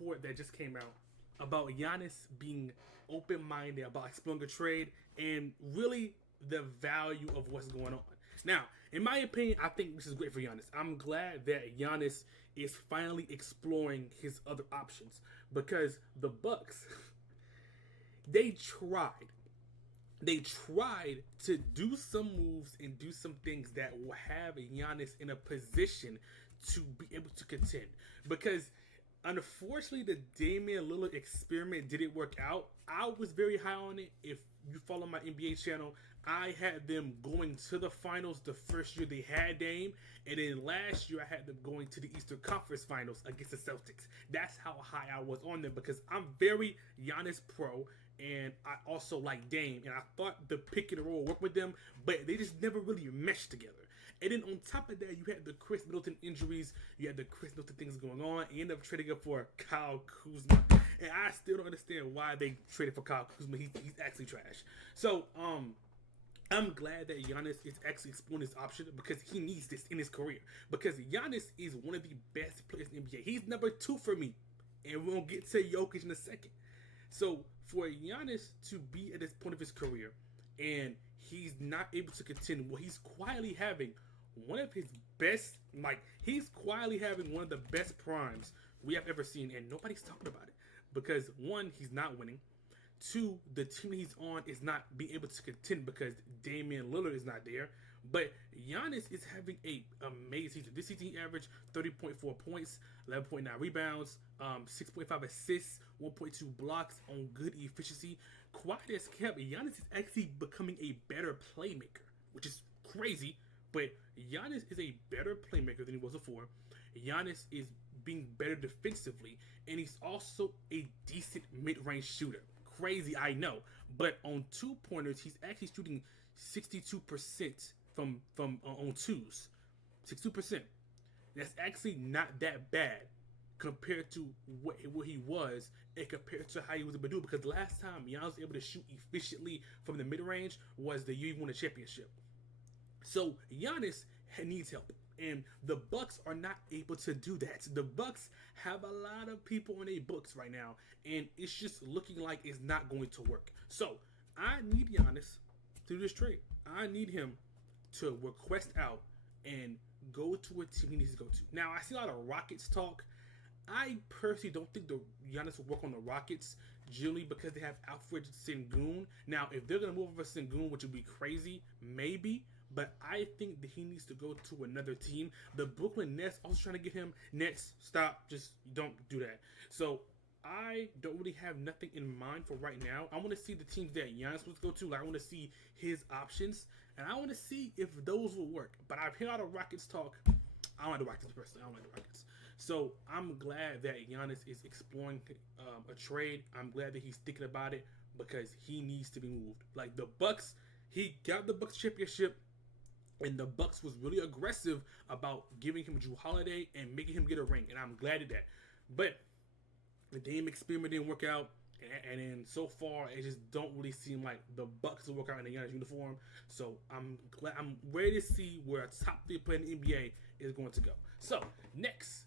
report that just came out about Giannis being open-minded about exploring a trade and really the value of what's going on. Now, in my opinion, I think this is great for Giannis. I'm glad that Giannis is finally exploring his other options because the Bucks, they tried. They tried to do some moves and do some things that will have Giannis in a position to be able to contend. Because unfortunately, the Damian Lillard experiment didn't work out. I was very high on it. If you follow my NBA channel, I had them going to the finals the first year they had Dame, and then last year I had them going to the Eastern Conference Finals against the Celtics. That's how high I was on them because I'm very Giannis pro, and I also like Dame, and I thought the pick and roll worked with them, but they just never really meshed together. And then on top of that, you had the Chris Middleton injuries, you had the Chris Middleton things going on, and you end up trading up for Kyle Kuzma. And I still don't understand why they traded for Kyle Kuzma. He's actually trash. So, I'm glad that Giannis is actually exploring this option because he needs this in his career. Because Giannis is one of the best players in the NBA. He's number 2 for me. And we're going to get to Jokic in a second. So, for Giannis to be at this point of his career and he's not able to contend, well, he's quietly having one of his best, he's quietly having one of the best primes we have ever seen, and nobody's talking about it. Because, one, he's not winning. 2, the team he's on is not being able to contend because Damian Lillard is not there. But Giannis is having a amazing season. This season he averaged 30.4 points, 11.9 rebounds, 6.5 assists, 1.2 blocks on good efficiency. Quiet as kept, Giannis is actually becoming a better playmaker, which is crazy. But Giannis is a better playmaker than he was before. Giannis is being better defensively, and he's also a decent mid-range shooter. Crazy, I know, but on 2-pointers, he's actually shooting 62% from on 2s. 62%. That's actually not that bad compared to what he was and compared to how he was able to do it. Because last time Giannis was able to shoot efficiently from the mid-range was the year he won a championship. So Giannis needs help. And the Bucks are not able to do that. The Bucks have a lot of people on their books right now, and it's just looking like it's not going to work. So I need Giannis to do this trade. I need him to request out and go to a team he needs to go to. Now I see a lot of Rockets talk. I personally don't think the Giannis will work on the Rockets, generally because they have Alfred Sengun. Now, if they're going to move over Sengun, which would be crazy, maybe. But I think that he needs to go to another team. The Brooklyn Nets also trying to get him. Nets, stop. Just don't do that. So I don't really have nothing in mind for right now. I want to see the teams that Giannis wants to go to. Like, I want to see his options. And I want to see if those will work. But I've heard a lot of Rockets talk. I don't like the Rockets personally. I don't like the Rockets. So I'm glad that Giannis is exploring a trade. I'm glad that he's thinking about it because he needs to be moved. Like the Bucks, he got the Bucks championship. And the Bucks was really aggressive about giving him Jrue Holiday and making him get a ring. And I'm glad of that. But the Dame experiment didn't work out. And then so far, it just don't really seem like the Bucks will work out in the Giannis uniform. So I'm ready to see where a top 3 player in the NBA is going to go. So next,